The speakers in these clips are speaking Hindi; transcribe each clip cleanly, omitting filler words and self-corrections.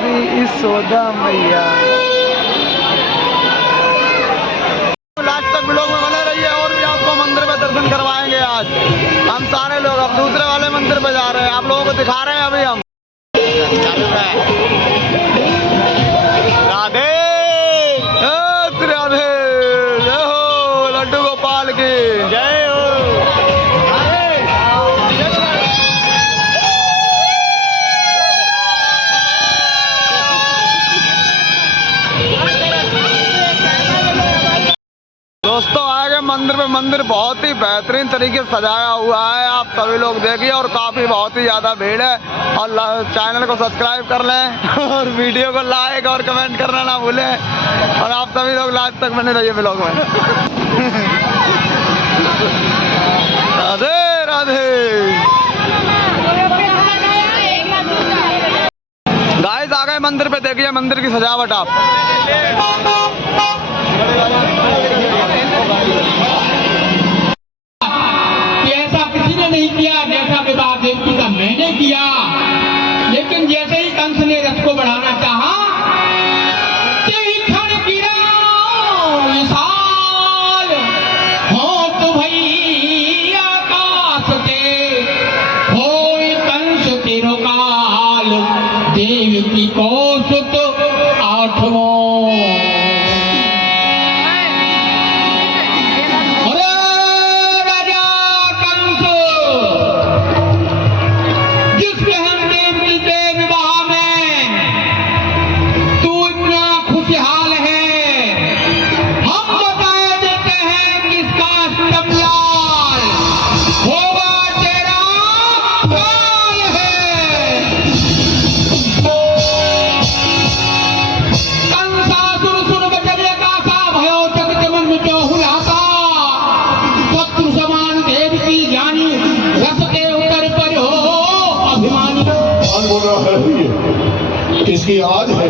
मेरी यशोदा मैया। लास्ट तक ब्लॉग में बने रहिए और भी आपको मंदिर में दर्शन करवाएंगे। आज हम सारे लोग अब दूसरे वाले मंदिर पे जा रहे हैं, आप लोगों को दिखा रहे हैं। अभी हम राधे श्री राधे, जय हो लड्डू गोपाल की जय हो। दोस्तों आगे मंदिर पे, मंदिर बहुत ही बेहतरीन तरीके से सजाया हुआ है, आप सभी लोग देखिए। और काफ़ी बहुत ही ज़्यादा भीड़ है। और चैनल को सब्सक्राइब कर लें और वीडियो को लाइक और कमेंट करना ना भूलें। और आप सभी लोग लास्ट तक बने रहिए ब्लॉग में। राधे राधे। गाइस आ गए मंदिर पे, देखिए मंदिर की सजावट आप। ऐसा किसी ने नहीं किया जैसा विवाह देवकी का मैंने किया। लेकिन जैसे ही कंस ने रथ को बढ़ाना चाहा, तो भई आकाश के होय कंस तेरो काल, देवकी को सुत आठवां। इसकी आज है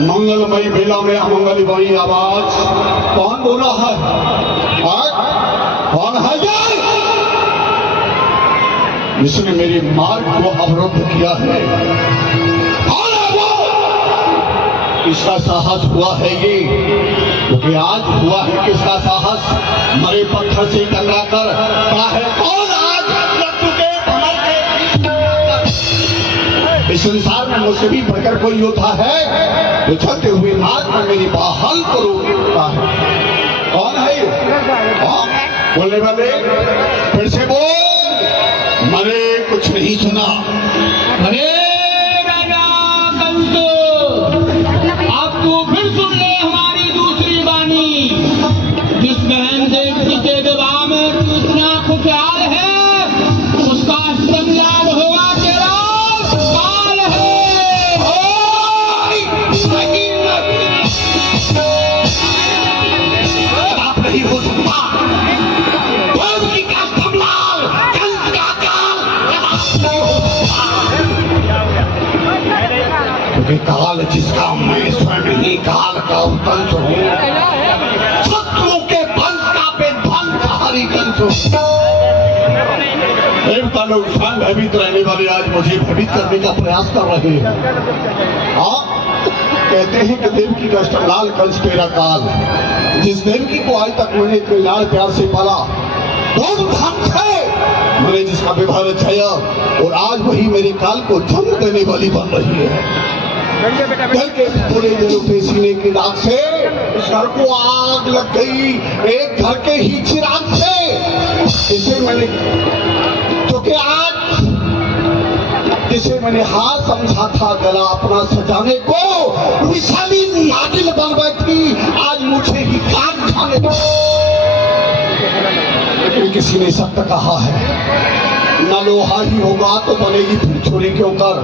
मंगलमयी बेला में अमंगलमयी आवाज। कौन बोल रहा है? कौन है ये? इसने मेरे मार्ग को अवरुद्ध किया है। कौन है वो? इसका साहस हुआ है ये, क्योंकि आज हुआ है किसका साहस? मरे पत्थर से टकरा कर पड़ा है। कौन आज लड्डू के भंवर के इस संसार में मुझसे भी बढ़कर कोई योद्धा है जो चलते हुए मार्ग में मेरी बाहल को रोकता है? कौन है ये? बोलने वाले फिर से बोल। मैंने कुछ नहीं सुना। अरे राजा कंस, अब तू फिर सुन ले हमारी दूसरी वाणी। जिस बहन देवकी के विवाह में तू इतना खुशहाल है, उसका श्रम लाभ होगा तेरा काल है। आप नहीं हो सकता। देवकी का कमलाल, कंस का काल नहीं हो सकता। क्योंकि काल जिसका मैं स्वयं ही काल का वंश हूँ। शत्रुओं के वंश का विध्वंसकारी कंस। देवता लोग स्वयं भयभीत रहने वाले आज मुझे भयभीत करने का प्रयास कर रहे हैं। आप कहते हैं कि देवकी का अष्टलाल कंस तेरा काल। जिस देवकी को आज तक मैंने इतने लाड़ प्यार से पाला, धूमधाम से मैंने जिसका विवाह रचाया, और आज वही मेरे काल को जन्म देने वाली बन रही है। जल के पूरे दिनों के सीने की राख से इस घर को आग लग गई, एक घर के ही चिराग से। इसे मैंने क्योंकि आज जिसे मैंने हाथ समझा था गला अपना सजाने को, विशाली नागिन बन बैठी आज मुझे ही काट खाने को। लेकिन किसी ने सत्य कहा है, न लोहा ही होगा तो बनेगी फिर छुरी क्यों कर,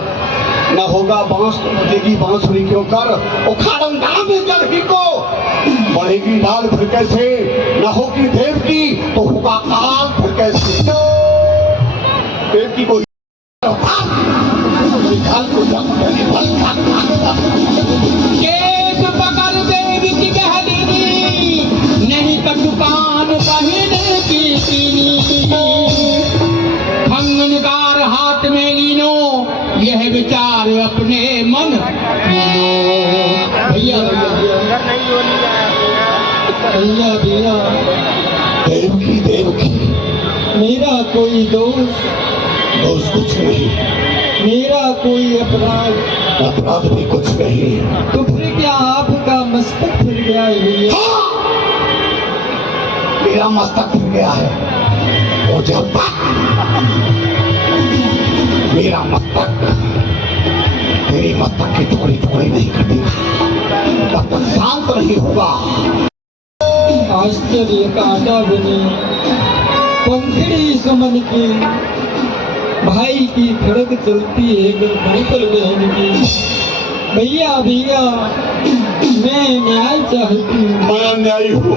न होगा बांस तो बजेगी बांसुरी क्यों कर। उखाड़ंगा में जल ही को बढ़ेगी डाल फिर कैसे, न होगी देवकी तो होगा काल फिर कैसे। देवकी को केस पकड़ देवकी कहली, नहीं तो दुकान कहने की चीनी। खंगनकार हाथ में लीनो, यह विचार अपने मन भैया भैया भैया देवकी देवकी, मेरा कोई दोस्त कुछ नहीं, मेरा कोई अपराध अपराध भी कुछ नहीं। तो फिर क्या आपका मस्तक फिर गया है भैया? हाँ! मेरा मस्तक फिर गया है। और जब तक मेरा मस्तक तेरी मस्तक की टुकड़ी टुकड़ी नहीं कर देगा, तब तक शांत नहीं होगा। आश्चर्य काटा बनी पंखड़ी सुमन की, भाई की खड़क चलती है गणपल बहन की। भैया भैया मैं न्याय चाहती हूँ। मैं अन्यायी हूँ।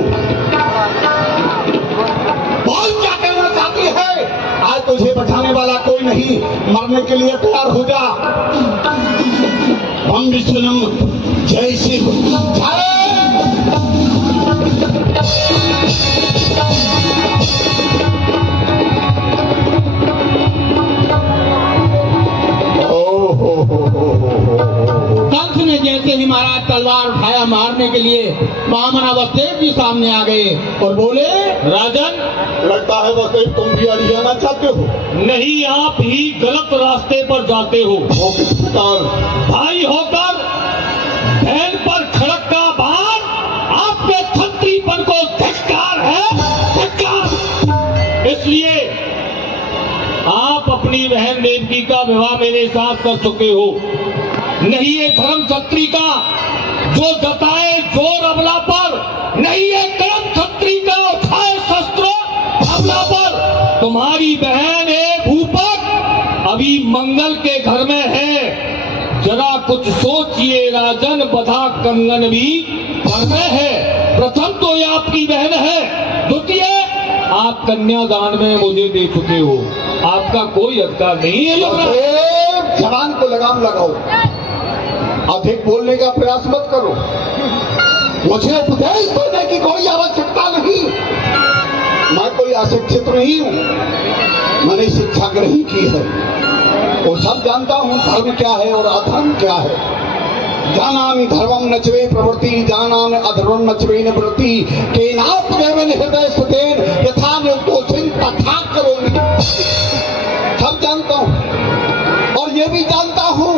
बोल क्या कहना चाहती है? आज तुझे बचाने वाला कोई नहीं, मरने के लिए तैयार हो जा। हम विष्णु जय शिव जय। कंस ने जैसे ही महाराज तलवार उठाया मारने के लिए, महामना वसुदेव भी सामने आ गए और बोले, राजन लगता है वसुदेव तुम भी अड़ी जाना चाहते हो। नहीं, आप ही गलत रास्ते पर जाते हो। वो किस प्रकार? भाई होकर बहन पर खड़क का बाण, आपके क्षत्रियपन को धिक्कार है, धिक्कार। इसलिए आप अपनी बहन देवकी का विवाह मेरे साथ कर चुके हो। नहीं ये धर्म क्षत्रिय का जो जताए जोर अबला पर, नहीं ये कर्म क्षत्रिय का उठाए शस्त्र अबला पर। तुम्हारी बहन है भूपक, अभी मंगल के घर में है। जरा कुछ सोचिए राजन, बधा कंगन भी घर में है। प्रथम तो ये आपकी बहन है, द्वितीय आप कन्यादान में मुझे दे चुके हो, आपका कोई अधिकार नहीं है। वसुदेव, जबान को लगाम लगाओ, अधिक बोलने का प्रयास मत करो। मुझे उपदेश देने की कोई आवश्यकता नहीं। मैं कोई अशिक्षित नहीं हूँ, मैंने शिक्षा ग्रहण की है और सब जानता हूँ धर्म क्या है और अधर्म क्या है। जानामि धर्मम नचवे प्रवृत्ति, जानामि अधर्मम नचवे निवृत्ति। केनात्मेव हृदय सुतेन यथा निर्दोषिन तथा करोमि। सब जानता हूँ और ये भी जानता हूँ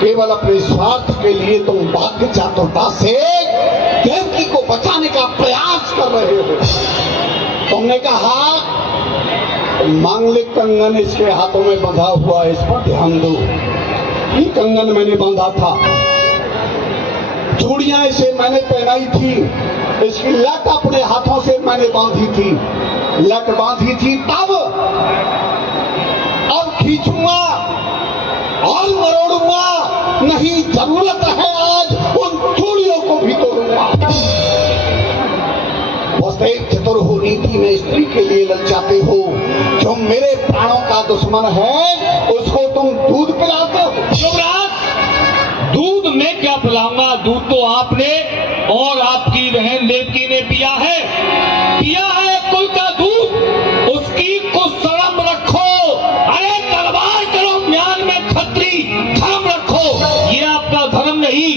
केवल अपने स्वार्थ के लिए तुम भाग्य चातुरता से देवकी को बचाने का प्रयास कर रहे हो। तुमने कहा मांगलिक कंगन इसके हाथों में बंधा हुआ है, इस पर ध्यान दो। ये कंगन मैंने बांधा था, चूड़ियां इसे मैंने पहनाई थी, इसकी लट अपने हाथों से मैंने बांधी थी, लट बांधी थी तब। अब खींचूंगा और मरोड़ूंगा नहीं, जरूरत है आज उन चूड़ियों को भी तोड़ूंगा। वसुदेव चतुर हो, नीति में स्त्री के लिए ललचाते हो। जो मेरे प्राणों का दुश्मन है उसको तुम दूध पिलाते हो। युवराज, दूध में क्या पिलाऊंगा? दूध तो आपने और आपकी बहन देवकी ने पिया है, कुल का दूध। उसकी कुछ शर्म रखो। अरे तलवार करो म्यान में खत्री, धर्म रखो। ये आपका धर्म नहीं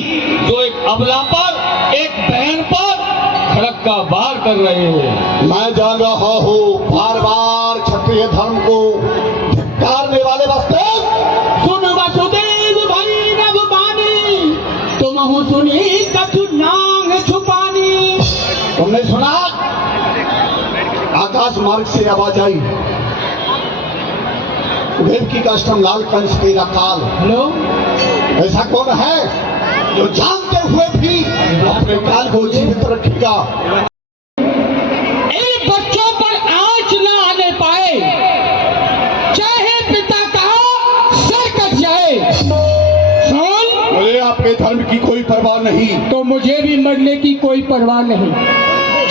जो एक अबला पर, एक बहन पर खड़क का वार कर रहे हो। मैं जान रहा हूँ बार बार क्षत्रिय धर्म को धिक्कारने वाले वसुदेव। सुन वसुदेव भाई नभ बानी, तुम सुनी कछु नांग छुपानी। तुमने सुना आकाश मार्ग से आवाज आई, देवकी का अष्टमलाल कंस तेरा काल। हेलो, ऐसा कौन है जो जानते हुए भी अपने काल को जीवित रखेगा? इन बच्चों पर आंच न आने पाए, चाहे पिता का सर कट जाए। सुन, मुझे आपके धर्म की कोई परवाह नहीं। तो मुझे भी मरने की कोई परवाह नहीं।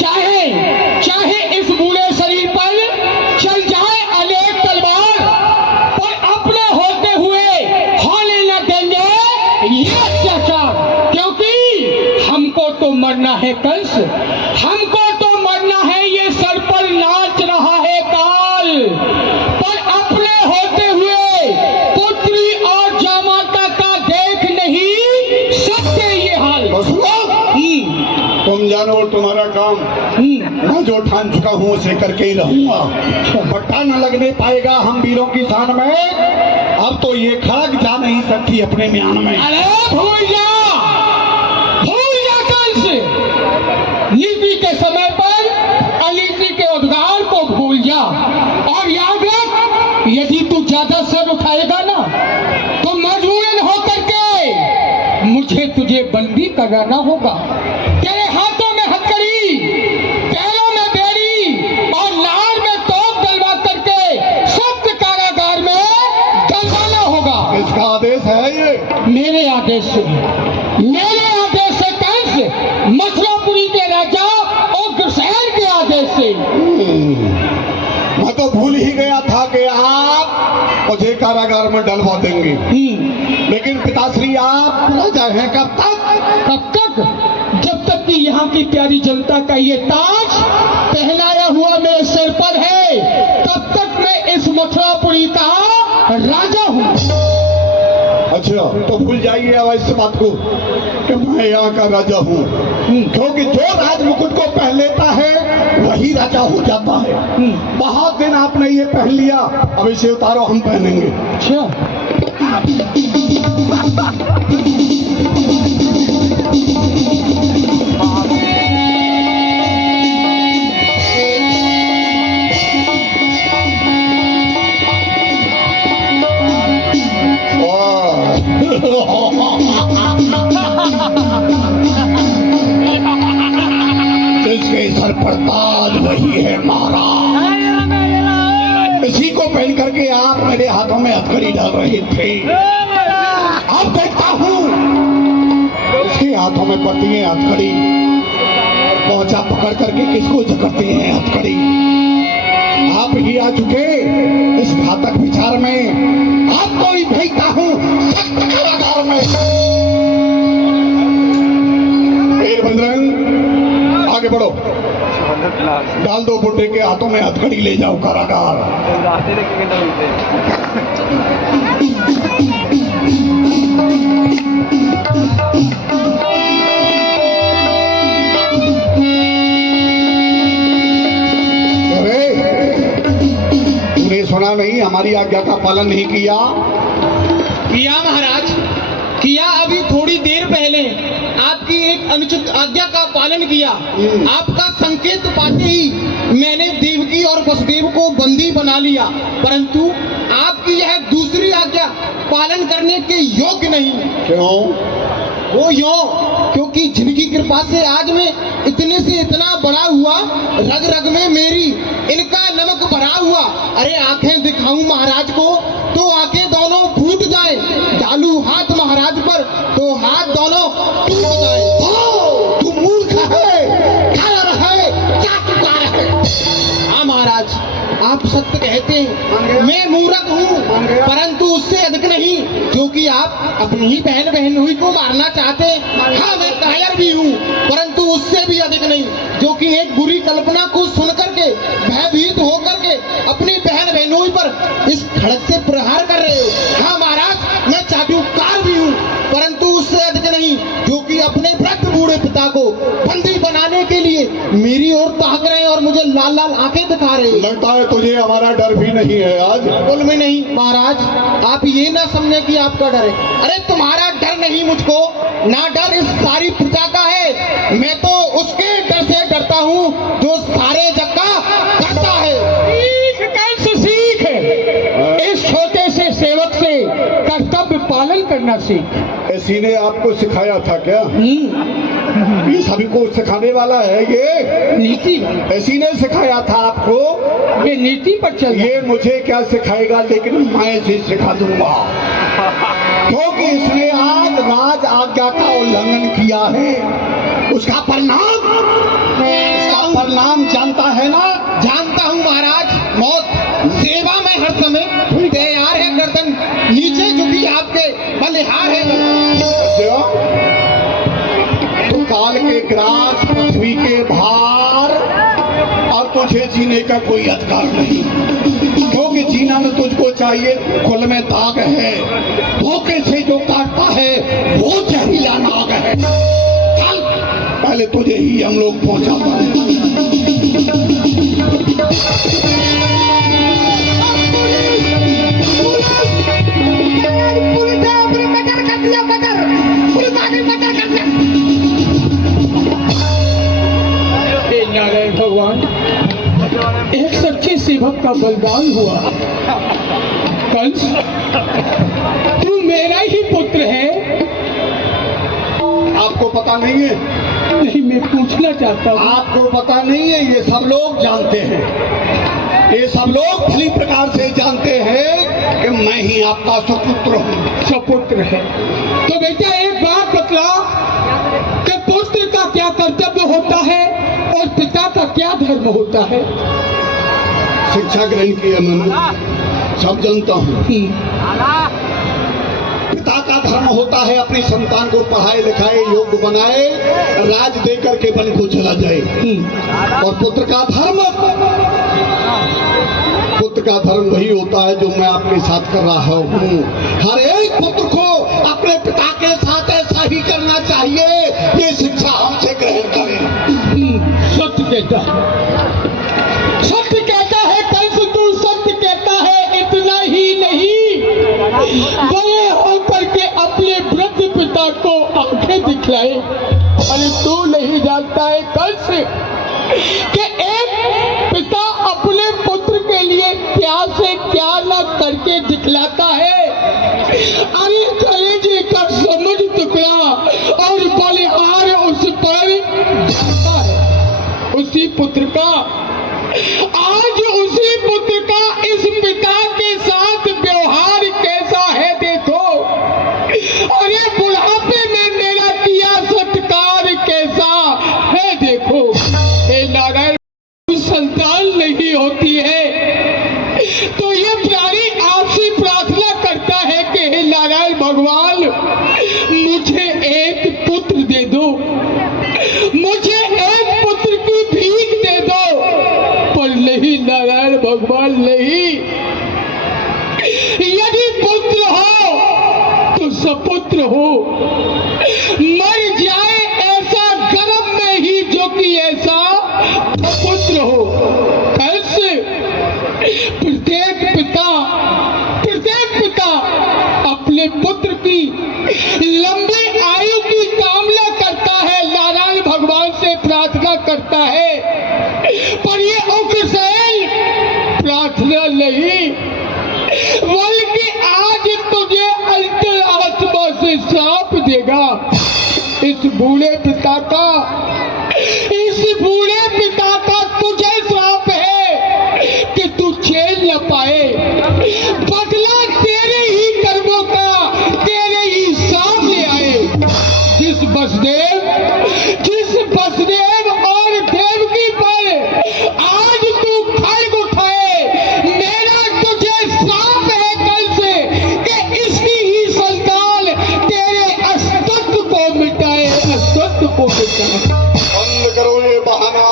चाहे इस बूढ़े शरीर पर चल जाए अनेक तलवार, पर अपने होते हुए होने न देंगे ये अत्याचार। क्योंकि हमको तो मरना है कंस, हमको तो मरना है ये सर पर नाच रहा है काल, पर अपने होते हुए पुत्री और जामाता का देख नहीं और तुम्हारा काम मैं जो ठान चुका हूँ उसे करके ही रहूंगा। पट्टा न लगने पाएगा हम वीरों की शान में। अब तो ये खड़क जा नहीं सकती अपने म्यान में। अरे भूल जा कल से। नीति के समय पर अनीति के उद्गार को भूल जा। और याद रख, यदि तू ज्यादा सर उठाएगा ना तो मजबूरन होकर के मुझे तुझे बंदी कराना होगा। तेरे हाथों में हथकड़ी, पैरों में बेड़ी और लार में तोप डलवा करके सख्त कारागार में डलवाना होगा। इसका आदेश है ये? मेरे आदेश से कंस मथुरापुरी के राजा और गुरसैन के आदेश से। मैं तो भूल ही गया था कि आप मुझे कारागार में डलवा देंगे। लेकिन पिताश्री आप राजा हैं कब तक? जब तक कि यहाँ की प्यारी जनता का ये ताज पहनाया हुआ मेरे सिर पर है, तब तक मैं इस मथुरापुरी का राजा हूँ। अच्छा, तो भूल जाइए अब इस बात को कि मैं यहाँ का राजा हूँ। क्योंकि जो राज मुकुट को पहन लेता है वही राजा हो जाता है। बहुत दिन आपने ये पहन लिया, अब इसे उतारो, हम पहनेंगे। अच्छा, जिसके सर पर ताज वही है महाराज। इसी को पहन करके आप मेरे हाथों में हथकड़ी डाल रहे थे। अब देखता हूँ इसके हाथों में पड़ती है हथकड़ी, पहुंचा पकड़ करके किसको जकड़ते हैं हथकड़ी। आप ही आ चुके इस घातक विचार में, आपको ही भेजता हूँ सख्त कारागार में। वीर बजरंग आगे बढ़ो, डाल दो बुड्ढे के हाथों में हथकड़ी, ले जाओ कारागार। अरे तूने सुना नहीं, हमारी आज्ञा का पालन नहीं किया? महाराज किया। अभी थोड़ी देर पहले आपकी एक अनुचित आज्ञा का पालन किया। आपका संकेत पाते ही मैंने देवकी और वसुदेव को बंदी बना लिया, परंतु आपकी यह दूसरी आज्ञा पालन करने के योग्य नहीं। क्यों? वो यूं क्योंकि जिनकी कृपा से आज मैं इतने से इतना बड़ा हुआ, रग रग में मेरी इनका नमक भरा हुआ। अरे आंखें दिखाऊं महाराज को तो आंखें दोनों फूट जाए, डालू हाथ महाराज पर तो हाथ दोनों टूट जाए। तू मूर्ख है, कायर है, चाटुकार है। हाँ महाराज, आप सत्य कहते हैं, मैं मूर्ख हूँ, परंतु उससे अधिक नहीं, क्योंकि आप अपनी ही बहन हुई को मारना चाहते हैं। हाँ मैं कायर भी हूँ, परंतु उससे भी अधिक नहीं, जो कि एक बुरी कल्पना को सुन करके भयभीत होकर के अपनी बहन हुई पर इस खड़क से प्रहार कर रहे हो। हाँ महाराज, मैं चाटुकार भी हूँ, परंतु उससे अधिक नहीं, जो कि अपने वृद्ध बूढ़े पिता को बंदी बनाने के लिए मेरी ओर ताक रहे हैं और मुझे लाल लाल आंखें दिखा रहे हैं। लगता है तुझे हमारा डर भी नहीं है आज। बिल्कुल भी नहीं महाराज, आप ये ना समझे कि आपका डर है। अरे तुम्हारा डर नहीं मुझको, ना डर इस सारी प्रजा का है, मैं तो उसके डर से डरता हूँ जो सारे जग का करता है। सीख कैसे सीख, इस छोटे से सेवक से कर्तव्य पालन करना सीख। इसी ने आपको सिखाया था क्या? ये सभी को सिखाने वाला है ये नीति, इसी ने सिखाया था आपको। ये नीति पर चल। ये मुझे क्या सिखाएगा, लेकिन मैं इसे सिखा दूंगा, क्योंकि इसने आज राज आज्ञा का उल्लंघन किया है। उसका परिणाम जानता है ना? जानता हूँ महाराज, मौत। सेवा में हर समय तैयार है, गर्दन नीचे झुकी आपके बलिहार है। तो काल के ग्रास, पृथ्वी के भार, और तुझे जीने का कोई अधिकार नहीं, क्योंकि जीना में तुझको चाहिए कुल में दाग है। धोखे से जो काटता है वो जहरीला नाग है। चल पहले तुझे ही हम लोग पहुंचाते हैं। हे नारायण भगवान, एक सच्चे सेवक का बलिदान हुआ। कंस, तू मेरा ही पुत्र है? आपको पता नहीं है? नहीं, मैं पूछना चाहता हूँ। आपको पता नहीं है? ये सब लोग जानते हैं, ये सब लोग भली प्रकार से जानते हैं कि मैं ही आपका सुपुत्र हूँ। सपुत्र है तो बेटा एक बात बतला कि पुत्र का क्या कर्तव्य होता है और पिता का क्या धर्म होता है? शिक्षा ग्रहण की है मैंने, सब जानता हूँ। पिता का धर्म होता है अपनी संतान को पढ़ाए लिखाए, योग्य बनाए, राज दे करके वन को चला जाए। और पुत्र का धर्म वही होता है जो मैं आपके साथ कर रहा हूँ। हर एक पुत्र को अपने पिता के साथ ऐसा ही करना चाहिए। ये शिक्षा हमसे ग्रहण करें। सत्य कहता है कंस, तू सत्य कहता है। इतना ही नहीं, बड़े होकर के अपने वृद्ध पिता को आंखें दिखलाए। अरे तू नहीं जानता है कंस कि एक पिता अपने पुत्र के लिए क्या से क्या न करके दिखलाता है। अरे कलेजे का समझ टुकड़ा और बलिहार उस पर जाता है, उसी पुत्र का। आज उसी पुत्र का इस पिता के साथ व्यवहार कैसा है देखो। अरे बुढ़ापे में मेरा किया सत्कार कैसा है देखो। हे नारायण, संतान नहीं होती है तो ये प्राणी आपसे प्रार्थना करता है कि हे नारायण भगवान, मुझे एक पुत्र दे दो, मुझे एक पुत्र की भीख दे दो। पर नहीं नारायण भगवान, नहीं। यदि पुत्र हो तो सपुत्र हो, मर जाए ऐसा गर्भ में ही जो कि ऐसा पुत्र हो। कैसे प्रत्येक पिता अपने पुत्र की लंबी आयु की कामना करता है, नारायण भगवान से प्रार्थना करता है। पर ये उग्रसेन प्रार्थना नहीं, बल्कि आज तुझे अंतर आत्मा से श्राप देगा। इस बूढ़े पिता का तुझे श्राप है कि तू झेल न पाए। बदला तेरे ही कर्मों का तेरे ही सामने आए। जिस वसुदेव और देवकी पर आज तू खड्ग उठाए, मेरा तुझे श्राप है कल से कि इसकी ही संतान तेरे अस्तित्व को मिटाए। बंद करो ये बहाना,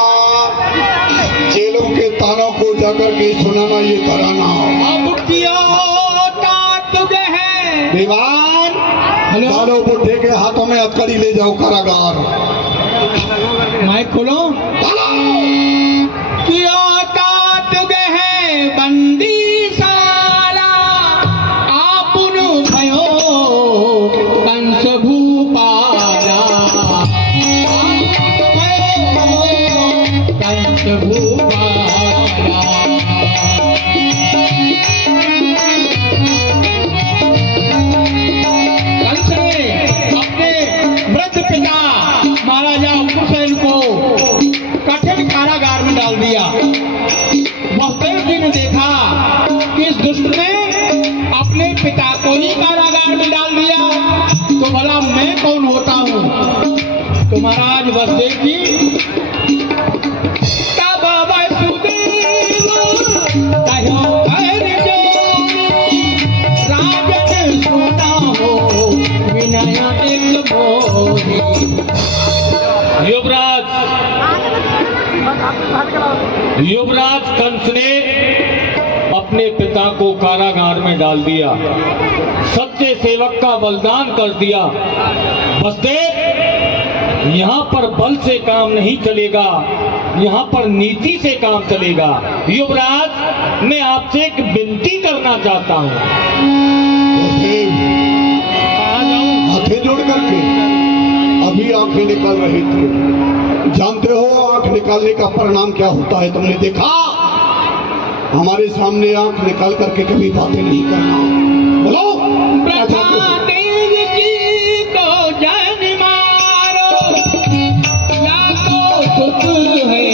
जेलों के तानों को जाकर के सुनाना ये तराना। अब किया तुझे है दीवान, चारों बुढ़े के हाथों में हथकड़ी ले जाओ कारागार। माइक खोलो। किया तुझे है बंदी साला, आपुन भयो कंस भूपाला, कंस भूपाला। कंस ने अपने वृद्ध पिता महाराजा उग्रसेन को कठिन कारागार में डाल दिया। वसुदेव जी ने देखा कि इस दुष्ट ने अपने पिता को ही कारागार में डाल दिया, तो भला मैं कौन होता हूँ। तो महाराज वसुदेव जी युवराज कंस ने अपने पिता को कारागार में डाल दिया, सच्चे सेवक का बलिदान कर दिया। वसुदेव यहाँ पर बल से काम नहीं चलेगा, यहाँ पर नीति से काम चलेगा। युवराज, मैं आपसे एक विनती करना चाहता हूँ। हाथे जोड़ करके अभी आंखें निकाल रही थी। जानते हो आंख निकालने का परिणाम क्या होता है? तुमने देखा? हमारे सामने आंख निकाल करके कभी बातें नहीं करना। बोलो, क्या चाहते हो? देव जी को जान मारो, या तो सुख है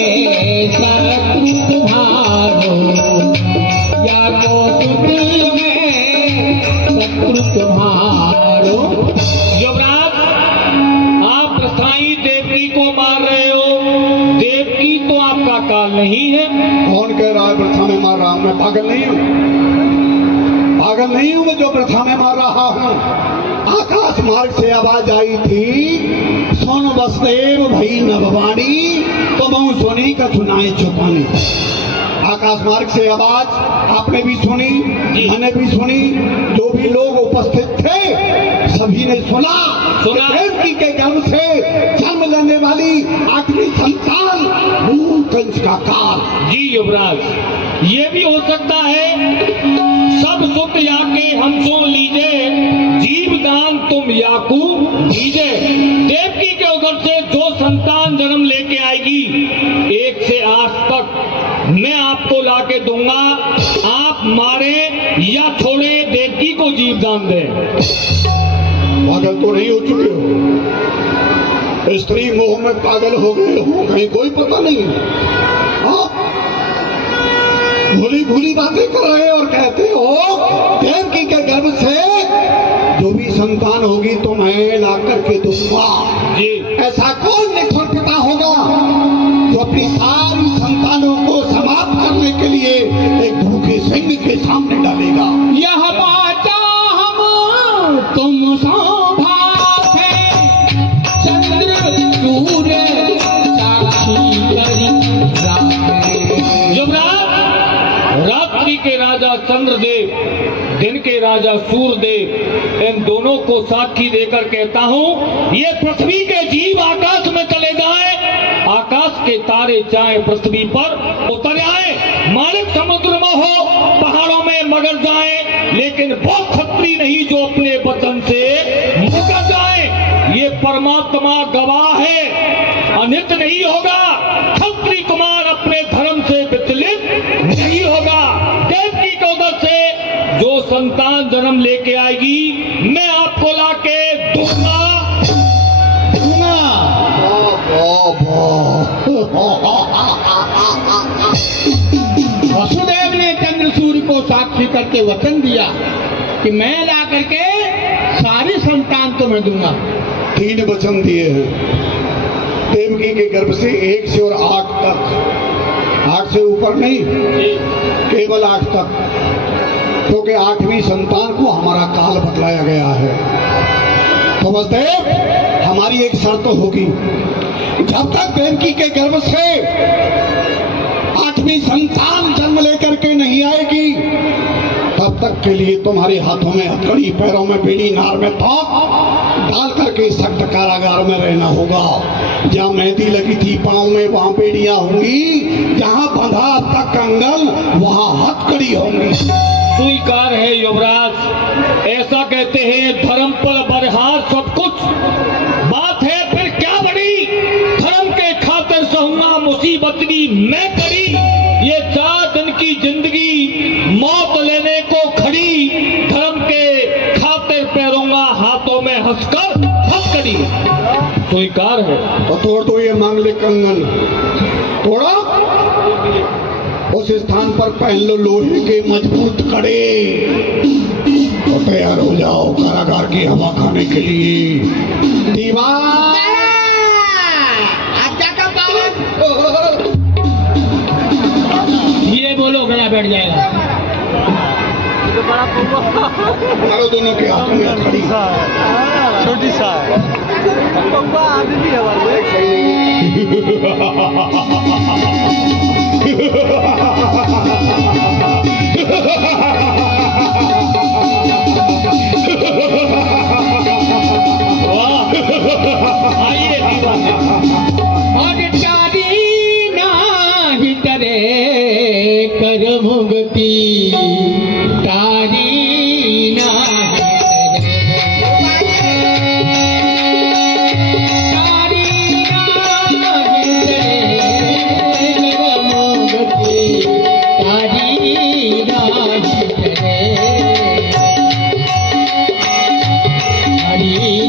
शत्रु तुम्हारो, या तो सुख है शत्रु तुम्हारो। युवराज, आप प्रथाई देवकी को मार रहे हो। देवकी तो आपका काल नहीं है। कौन कह रहा है प्रथा में मार रहा हूं? मैं पागल नहीं हूं, पागल नहीं हूं मैं जो प्रथा में मार रहा हूं। आकाश मार्ग से आवाज आई थी, सुन वसुदेव भई नभवाणी, तो मैं सोनी का चुनाए चुपानी। आकाश मार्ग से आवाज आपने भी सुनी, मैंने भी सुनी, जो भी लोग उपस्थित थे सभी ने सुना। देवकी के गर्भ से जन्म लेने वाली आखिरी संतान कंस का काल। जी युवराज, ये भी हो सकता है सब सुख याके हम सुन लीजिए, जीवदान तुम याकू दीजे। देवकी के उधर से जो संतान जन्म लेके आएगी 1 से 8 तक मैं आपको लाके दूंगा। आप मारे या छोड़े, देवकी को जीवदान दें। पागल तो नहीं हो चुके हो? स्त्री मोह में पागल हो गए हो कहीं कोई पता नहीं है? हाँ? भूली भूली बातें कर रहे हो और कहते हो देवकी के गर्भ से जो भी संतान होगी तो मैं ला करके दूंगा। जी, ऐसा कौन निखर पिता होगा जो अपनी सारी संतानों को समाप्त करने के लिए एक भूखे सिंह के सामने डालेगा? यह बाचा हम तुम सौभाग्य है, चंद्र सूर्य साक्षी करी राखे। युवराज, रात्रि के राजा चंद्रदेव, दिन के राजा सूर्यदेव, इन दोनों को साक्षी देकर कहता हूँ, ये पृथ्वी के जीव आकाश में चले जाएं, आकाश के तारे चाहे पृथ्वी पर उतर आए, मालिक समुद्र में हो, पहाड़ों में मगर जाए, लेकिन वो खत्री नहीं जो अपने वचन से मुकर जाए। ये परमात्मा गवाह है, अनित नहीं होगा। खत्री कुमार अपने धर्म से विचलित नहीं होगा। देवकी के उधर से जो संतान जन्म लेके आएगी मैं आपको लाके दूंगा। वसुदेव ने चंद्र सूर्य को साक्षी करके वचन दिया कि मैं ला करके सारी संतान तुम्हें दूंगा। 3 वचन दिए हैं देवकी के गर्भ से 1 से और 8 तक। 8 से ऊपर नहीं, केवल 8 तक, क्योंकि 8वीं संतान को हमारा काल बतलाया गया है। तो वसुदेव, हमारी एक शर्त होगी, जब तक देवकी के गर्भ से 8वीं संतान जन्म लेकर के नहीं आएगी तब तक के लिए तुम्हारे हाथों में हथकड़ी, पैरों में बेड़ी, नार में तोप डाल करके सख्त कारागार में रहना होगा। जहाँ मेहंदी लगी थी पांव में वहाँ बेड़ियां होंगी, जहाँ बंधा तक कंगन वहाँ हथकड़ी होंगी। स्वीकार है युवराज, ऐसा कहते हैं धर्म पर बरहार सब कुछ। बात है फिर क्या बड़ी, धर्म के खातिर सहूंगा मुसीबत भी मैं करी। ये 4 दिन की जिंदगी मौत लेने को खड़ी, धर्म के खातिर पैरूंगा हाथों में हंसकर हथकड़ी। स्वीकार है। तो तोड़ दो ये मांगलिक कंगन, तोड़ा, उस स्थान पर पहन लो लोहे के मजबूत कड़े और तैयार हो जाओ कारागार की हवा खाने के लिए। दीवार धीरे बोलो, गला बैठ जाएगा। मारो दोनों के हाथों में हथकड़ी। छोटी सा आदमी है आइए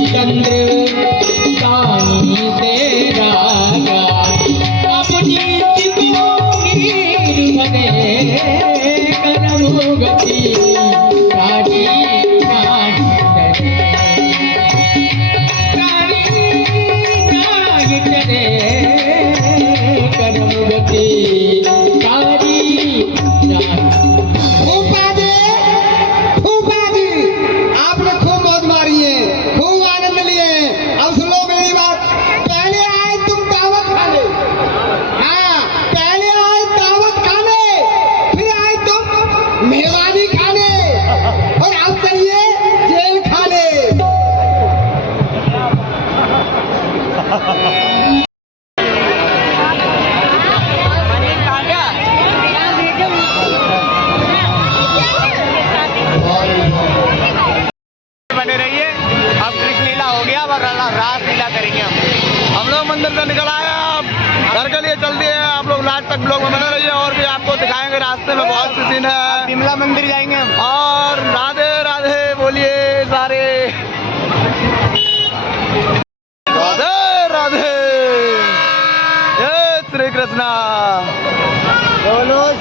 चंद्र दानी तेरा अपनी चितौनीर बने करम गति रानी रानी करे करम गति सारी आपने खूब मौज मारी है, खूब आनंद लिए। अब सुनो मेरी बात, पहले आए तुम दावत खाने, हाँ पहले आए दावत खाने, फिर आए तुम मेहमानी खाने, और अब चलिए जेल खाने। बने रहिए। अब कृष्ण लीला हो गया, अब रास लीला करेंगे हम लोग मंदिर से निकल आए, अब घर के लिए चल दिए। आप लोग लास्ट तक ब्लॉग में बने रहिए, और भी आपको दिखाएंगे रास्ते में बहुत सी सीन है। विमला मंदिर जाएंगे हम। और राधे राधे बोलिए सारे, राधे राधे, जय श्री कृष्णा।